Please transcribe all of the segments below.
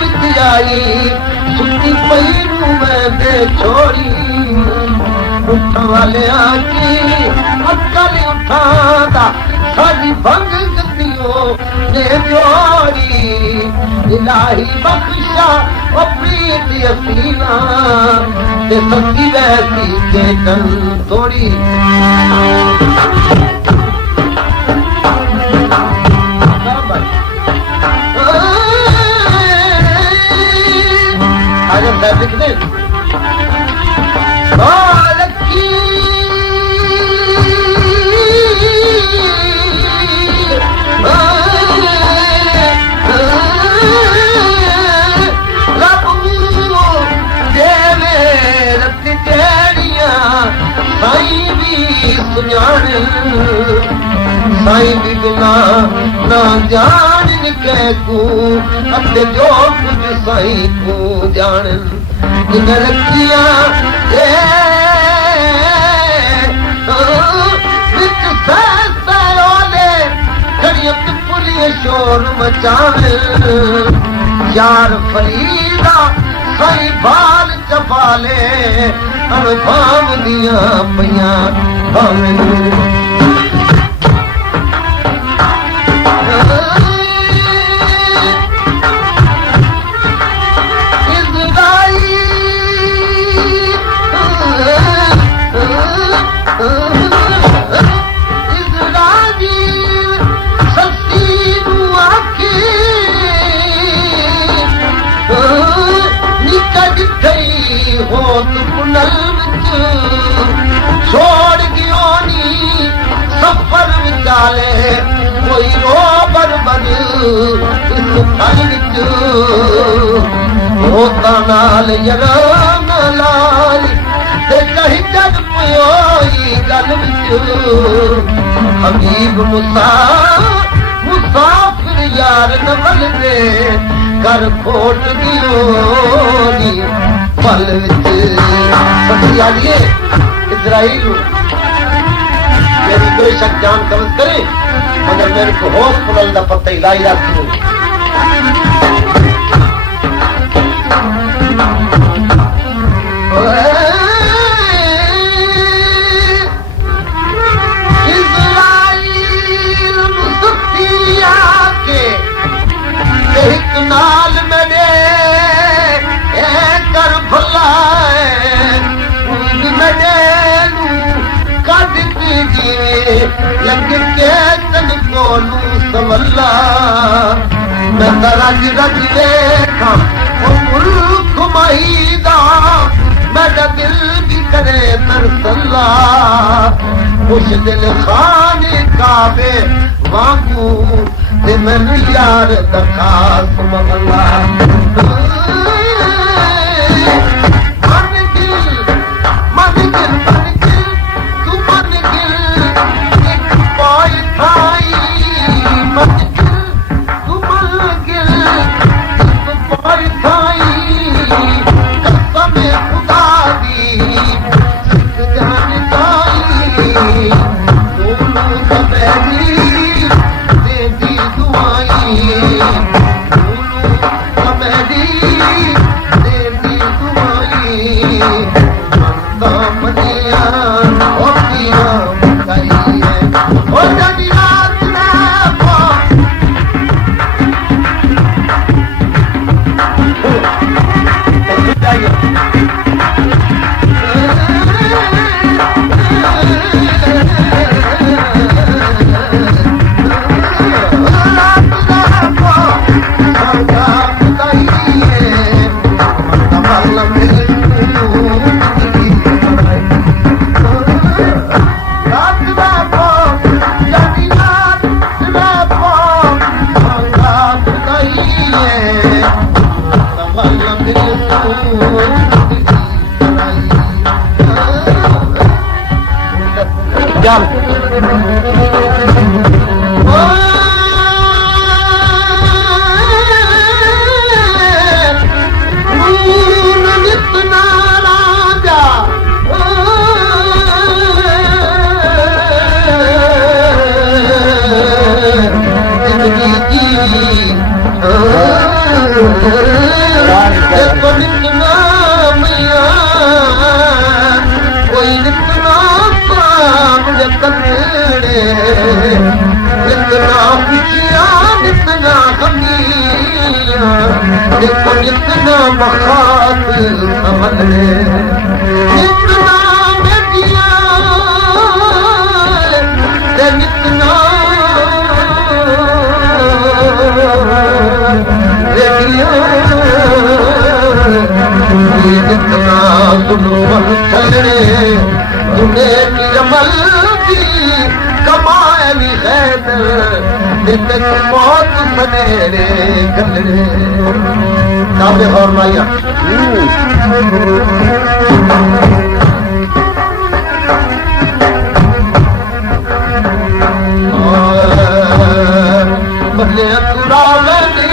विच आई सुती पई नूं मैं दे छोड़ी उठ वाले की अकल उठांदा साडी भंग गतियों ने जोड़ी इलाही बख्शा ओ प्रीत असीना ते सकी वैसी चेतन थोड़ी दिखने साईं भी बिना ना जान कहकू अते जो कुछ साईं को जान इन रखिया विच सैरोले खड़ियत पुलिय शोर मचावे यार फरीदा साईं बाल चपाले अणभाव दिया पया भावे छोड़ गियोनी सफर विचाले कोई रो बरबर इस फल विच होता नाल यराम लाल ते कहीं जग पियोई गल विच हबीब मुसाफिर यार न बलदे कर खोट गियोनी पल विच आलिए इजराइल मेरी बेशक जान कवच करे मगर मेरे को होश पुलल दा पता इलाही रखो इजराइल मुसफिया के एक नाल मेरे कर भला लग के तन कोलू सवल्ला मैं रज रज देखा मुल्क माहीदा मेरा दिल भी करे तरसल्ला उस दिल खाने काबे वांगू ते मैनू यार दखास मगला जितना पिछिया जितना गमिया देखो जितना मखात समझे जितना बेटिया जितना बेटिया जितना सुनो चलने तुम्हें की अमल की कमाए भी है मौत सनेरे गलरे काबे और माया बल्ले तुरावनी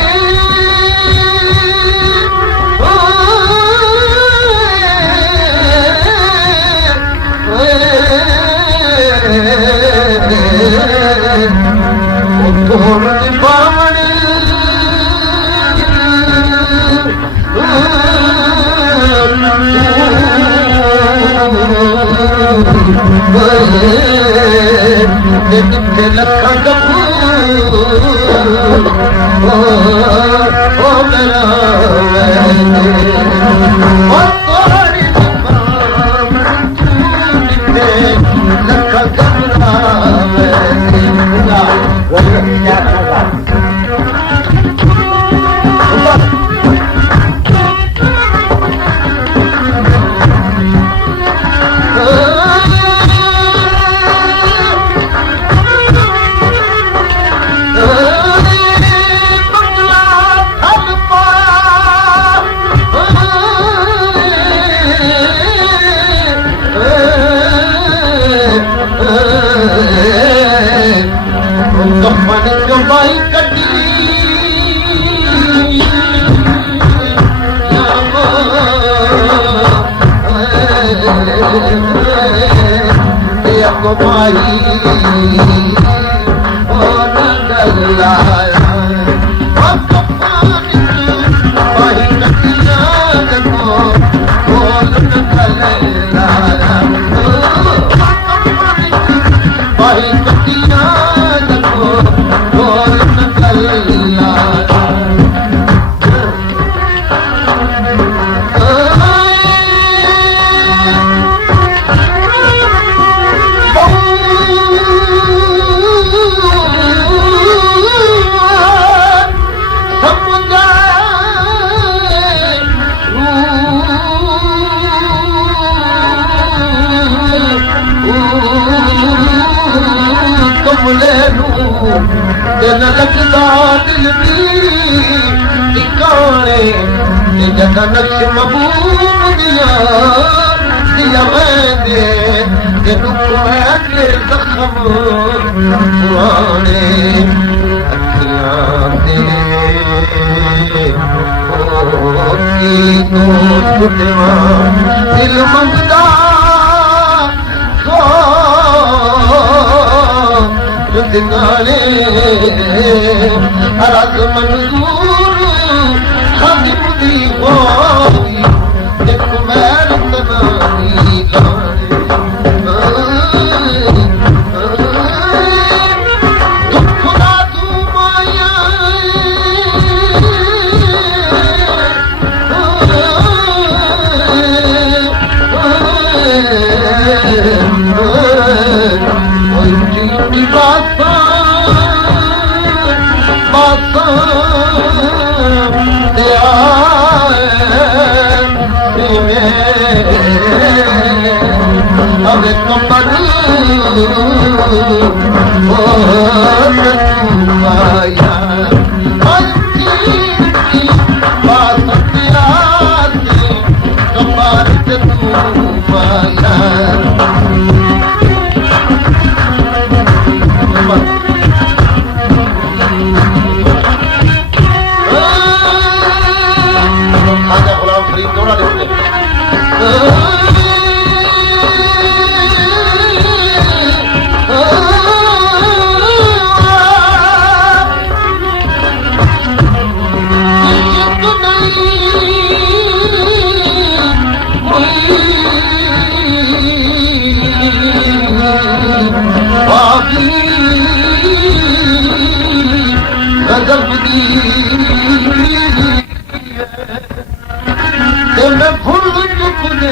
ਤੇ ਮੈਂ ਫੁੱਲ ਚੁੱਕਦੇ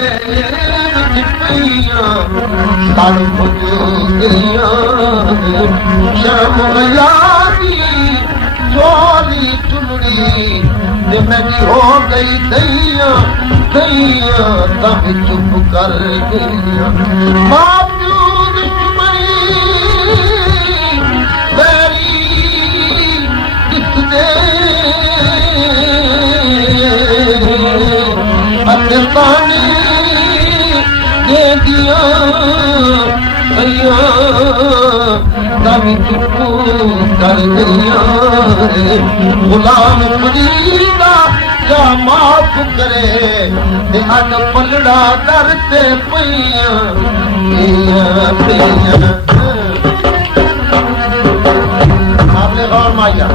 ਪਈਆਂ ਤਨ ਪੁੱਜ ਗਈਆਂ ਸ਼ਰਮ ਯਾਰੀ ਜੋਲੀ ਚੁੰਨੀ ਤੇ ਮੈਂ ਹੋ ਗਈ ਦਈਆਂ ਤਾਂ ਵੀ ਚੁੱਪ ਕਰ ਗਈਆਂ ਮਾਂ ਪਿਓ ਦੁਸ਼ਮਣੀ ਬੈਰੀ ਕਿਤੇ ਅਤੇ ਪਾਣੀ ਦੇ ਦਿਆ ਤਾਂ ਵੀ ਚੁੱਪ ਕਰ ਗਈਆਂ ਗੁਲਾਮ ਫਰੀਦਾ ਜਾਂ ਮਾਫ ਕਰੇ ਤੇ ਅਨ ਪਲੜਾ ਦਰ ਤੇ ਪਈਆਂ आपने गौर माया